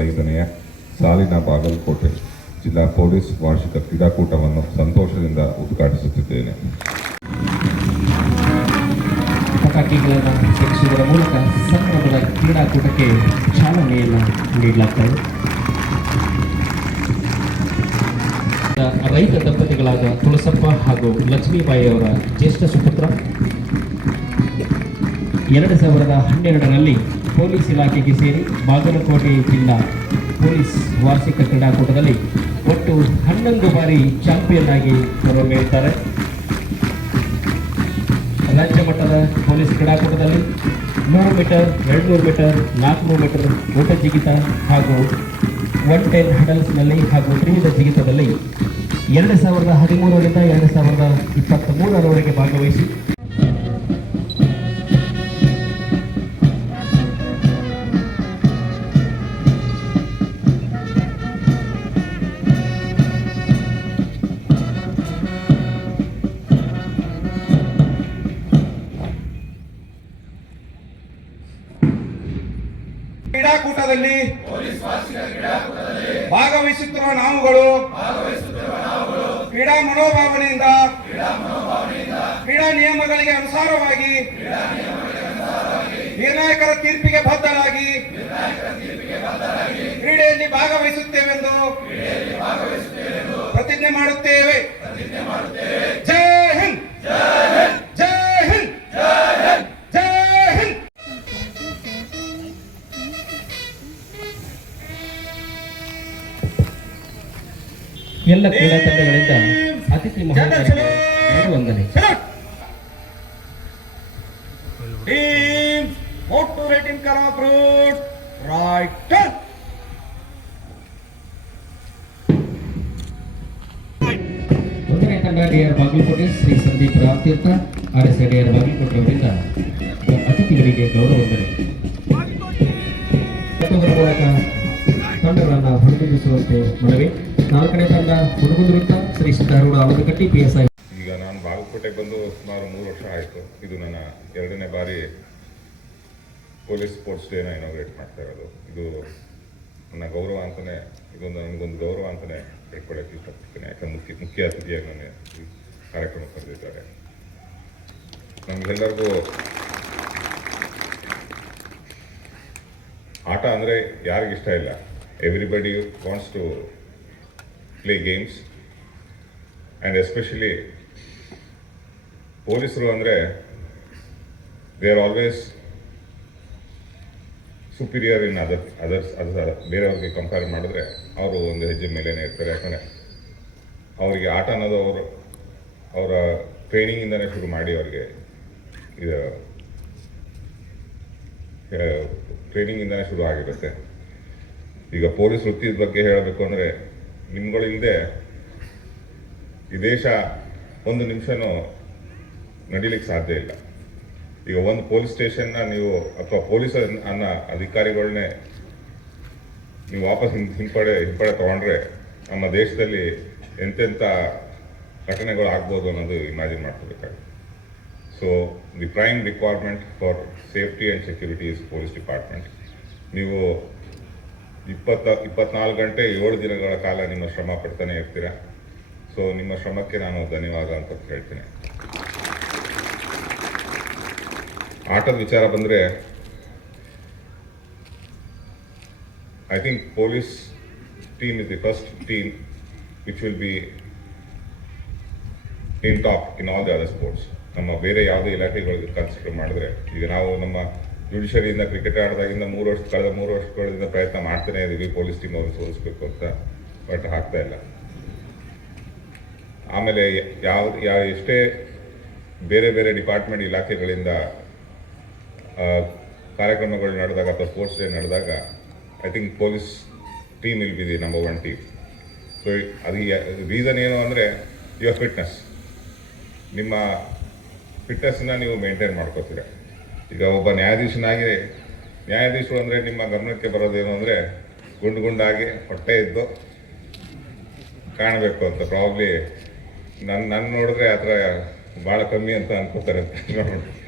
ಇಪ್ಪತ್ತೈದನೆಯ ಸಾಲಿನ ಬಾಗಲಕೋಟೆ ಜಿಲ್ಲಾ ಪೊಲೀಸ್ ವಾರ್ಷಿಕ ಕ್ರೀಡಾಕೂಟವನ್ನು ಸಂತೋಷದಿಂದ ಉದ್ಘಾಟಿಸುತ್ತಿದ್ದೇನೆ. ಪಟಾಕಿಗಳನ್ನು ಮೂಲಕ ಸಂಭ್ರಮದ ಕ್ರೀಡಾಕೂಟಕ್ಕೆ ಚಾಲನೆಯನ್ನು ನೀಡಲಾಗ್ತದೆ. ರೈತ ದಂಪತಿಗಳಾದ ತುಳಸಪ್ಪ ಹಾಗೂ ಲಕ್ಷ್ಮೀಬಾಯಿ ಅವರ ಜ್ಯೇಷ್ಠ ಸುಪುತ್ರ. ಎರಡು ಸಾವಿರದ ಹನ್ನೆರಡರಲ್ಲಿ ಪೊಲೀಸ್ ಇಲಾಖೆಗೆ ಸೇರಿ ಬಾಗಲಕೋಟೆ ಜಿಲ್ಲಾ ಪೊಲೀಸ್ ವಾರ್ಷಿಕ ಕ್ರೀಡಾಕೂಟದಲ್ಲಿ ಒಟ್ಟು ಹನ್ನೊಂದು ಬಾರಿ ಚಾಂಪಿಯನ್ ಆಗಿ ಹೊರಮೇಳ್ತಾರೆ ರಾಜ್ಯ ಮಟ್ಟದ ಪೊಲೀಸ್ ಕ್ರೀಡಾಕೂಟದಲ್ಲಿ ನೂರು ಮೀಟರ್, ಎರಡುನೂರು ಮೀಟರ್, ನಾಲ್ಕುನೂರು ಮೀಟರ್ ಓಟ ಜಿಗಿತ ಹಾಗೂ ಒನ್ ಟೆನ್ ಹಡಲ್ಸ್ನಲ್ಲಿ ಹಾಗೂ ತ್ರಿವಿಧ ಜಿಗಿತದಲ್ಲಿ ಎರಡು ಸಾವಿರದ ಹದಿಮೂರರಿಂದ ಎರಡು ಸಾವಿರದ ಇಪ್ಪತ್ತ್ ಮೂರರವರೆಗೆ ಭಾಗವಹಿಸಿ ಕ್ರೀಡಾಕೂಟದಲ್ಲಿ ಭಾಗವಹಿಸುತ್ತಿರುವ ನಾವುಗಳು ಕ್ರೀಡಾ ಮನೋಭಾವನೆಯಿಂದ ಕ್ರೀಡಾ ನಿಯಮಗಳಿಗೆ ಅನುಸಾರವಾಗಿ ನಿರ್ಣಾಯಕರ ತೀರ್ಪಿಗೆ ಬದ್ಧರಾಗಿ ಕ್ರೀಡೆಯಲ್ಲಿ ಭಾಗವಹಿಸುತ್ತೇವೆಂದು ಎಲ್ಲ ಕ್ರೀಡಾ ತಂಡಗಳಿಂದ ಅತಿಥಿ ಮಹಾರಾಜರಿಗೆ ವಂದನೆ ಶ್ರೀ ಸಂದೀಪ್ ರಾಮತೀರ್ಥ ಆರ್ ಎಸ್ ಅತಿಥಿಗಳಿಗೆ ಗೌರವ ಮೂಲಕ ತಂಡಗಳನ್ನು ಹೊರತುಂಬಿಸುವಂತೆ ಮನವಿ. ನಾಲ್ಕನೇ ತಂಡ ಹುಡುಗುಂದುರುತ್ತ Shri Siddharudha Avadhakatti P S I ಈಗ ನಾನು ಬಾಗಲಕೋಟೆಗೆ ಬಂದು ಸುಮಾರು ಮೂರು ವರ್ಷ ಆಯಿತು. ಇದು ನನ್ನ ಎರಡನೇ ಬಾರಿ ಪೊಲೀಸ್ ಸ್ಪೋರ್ಟ್ಸ್ ಡೇನ ಇನಾಗ್ರೇಟ್ ಮಾಡ್ತಾ ಇರೋದು. ಇದು ನನ್ನ ಗೌರವ ಅಂತಲೇ ಇದೊಂದು ನನಗೊಂದು ಗೌರವ ಅಂತಲೇ ಹೇಳ್ಕೊಳ್ಳೋಕೆ ಇಷ್ಟಪಡ್ತೀನಿ. ಯಾಕಂದ್ರೆ ಮುಖ್ಯ ಮುಖ್ಯ ಅತಿಥಿಯಾಗಿ ನನ್ನ ಈ ಕಾರ್ಯಕ್ರಮ ಕರೆದಿದ್ದಾರೆ. ನಮಗೆಲ್ಲರಿಗೂ ಆಟ ಅಂದರೆ ಯಾರಿಗಿಷ್ಟ ಇಲ್ಲ. Everybody wants to play games and especially ಪೊಲೀಸರು ಅಂದರೆ they are always superior in other others other ಬೇರೆಯವ್ರಿಗೆ ಕಂಪೇರ್ ಮಾಡಿದ್ರೆ ಅವರು ಒಂದು ಹೆಜ್ಜೆ ಮೇಲೇ ಇರ್ತಾರೆ. ಯಾಕಂದರೆ ಅವರಿಗೆ ಆಟ ಅನ್ನೋದು ಅವರು, ಅವರ ಟ್ರೈನಿಂಗಿಂದನೇ ಶುರು ಮಾಡಿ ಅವರಿಗೆ ಇದು ಟ್ರೈನಿಂಗಿಂದನೇ ಶುರು ಆಗಿರುತ್ತೆ. ಈಗ ಪೊಲೀಸ್ ವೃತ್ತಿದ ಬಗ್ಗೆ ಹೇಳಬೇಕು ಅಂದರೆ ನಿಮ್ಗಳಿಲ್ಲದೆ ಈ ದೇಶ ಒಂದು ನಿಮಿಷನೂ ನಡೀಲಿಕ್ಕೆ ಸಾಧ್ಯ ಇಲ್ಲ. ಈಗ ಒಂದು ಪೊಲೀಸ್ ಸ್ಟೇಷನ್ನ ನೀವು ಅಥವಾ ಪೊಲೀಸ್ ಅನ್ನ ಅಧಿಕಾರಿಗಳನ್ನೇ ನೀವು ವಾಪಸ್ ಹಿಂಪಡೆ ಹಿಂಪಡೆ ತಗೊಂಡ್ರೆ ನಮ್ಮ ದೇಶದಲ್ಲಿ ಎಂತೆಂಥ ಘಟನೆಗಳು ಆಗ್ಬೋದು ಅನ್ನೋದು ಇಮ್ಯಾಜಿನ್ ಮಾಡ್ಕೋಬೇಕಾಗುತ್ತೆ. So the prime requirement for safety and security is police department ನೀವು ಇಪ್ಪತ್ತ, ಇಪ್ಪತ್ನಾಲ್ಕು ಗಂಟೆ ಏಳು ದಿನಗಳ ಕಾಲ ನಿಮ್ಮ ಶ್ರಮ ಪಡ್ತಾನೆ ಇರ್ತೀರ. ಸೊ ನಿಮ್ಮ ಶ್ರಮಕ್ಕೆ ನಾನು ಧನ್ಯವಾದ ಅಂತ ಹೇಳ್ತೀನಿ. ಆಟದ ವಿಚಾರ ಬಂದರೆ I think police team is the first team which will be in top in all the other sports ನಮ್ಮ ಬೇರೆ ಯಾವುದೇ ಇಲಾಖೆಗಳಿಗೆ ಕನ್ಸಿಡರ್ ಮಾಡಿದ್ರೆ, ಈಗ ನಾವು ನಮ್ಮ ಜುಡಿಷರಿಯಿಂದ ಕ್ರಿಕೆಟ್ ಆಡಿದಾಗಿಂದ ಮೂರು ವರ್ಷ, ಕಳೆದ ಮೂರು ವರ್ಷಗಳಿಂದ ಪ್ರಯತ್ನ ಮಾಡ್ತಾನೆ ಇದ್ದೀವಿ ಪೊಲೀಸ್ ಟೀಮ್ ಅವ್ರನ್ನ ಸೋಲಿಸ್ಬೇಕು ಅಂತ ಬಟ್ ಆಗ್ತಾ ಇಲ್ಲ. ಆಮೇಲೆ ಯಾವ ಯಾವ ಎಷ್ಟೇ ಬೇರೆ ಬೇರೆ ಡಿಪಾರ್ಟ್ಮೆಂಟ್ ಇಲಾಖೆಗಳಿಂದ ಕಾರ್ಯಕ್ರಮಗಳು ನಡೆದಾಗ ಅಥವಾ ಸ್ಪೋರ್ಟ್ಸ್ ಡೇ ನಡೆದಾಗ ಐ ಥಿಂಕ್ ಪೊಲೀಸ್ ಟೀಮ್ ಇಲ್ಲಿ be the number one team so ಅದು ರೀಸನ್ ಏನು ಅಂದರೆ ಯುವರ್ ಫಿಟ್ನೆಸ್ ನಿಮ್ಮ ಫಿಟ್ನೆಸ್ನ ನೀವು ಮೇಂಟೈನ್ ಮಾಡ್ಕೋತೀರ. ಈಗ ಒಬ್ಬ ನ್ಯಾಯಾಧೀಶನಾಗಿ, ನ್ಯಾಯಾಧೀಶರು ಅಂದರೆ ನಿಮ್ಮ ಗಮನಕ್ಕೆ ಬರೋದೇನು ಅಂದರೆ ಗುಂಡು ಗುಂಡಾಗಿ ಹೊಟ್ಟೆ ಇದ್ದು ಕಾಣಬೇಕು ಅಂತ. ಪ್ರಾಬ್ಲಿ ನನ್ನ ನನ್ನ ನೋಡಿದ್ರೆ ಆ ಥರ ಭಾಳ ಕಮ್ಮಿ ಅಂತ ಅನ್ಕೋತಾರೆ. ನೋಡ್ಬಿಟ್ಟು.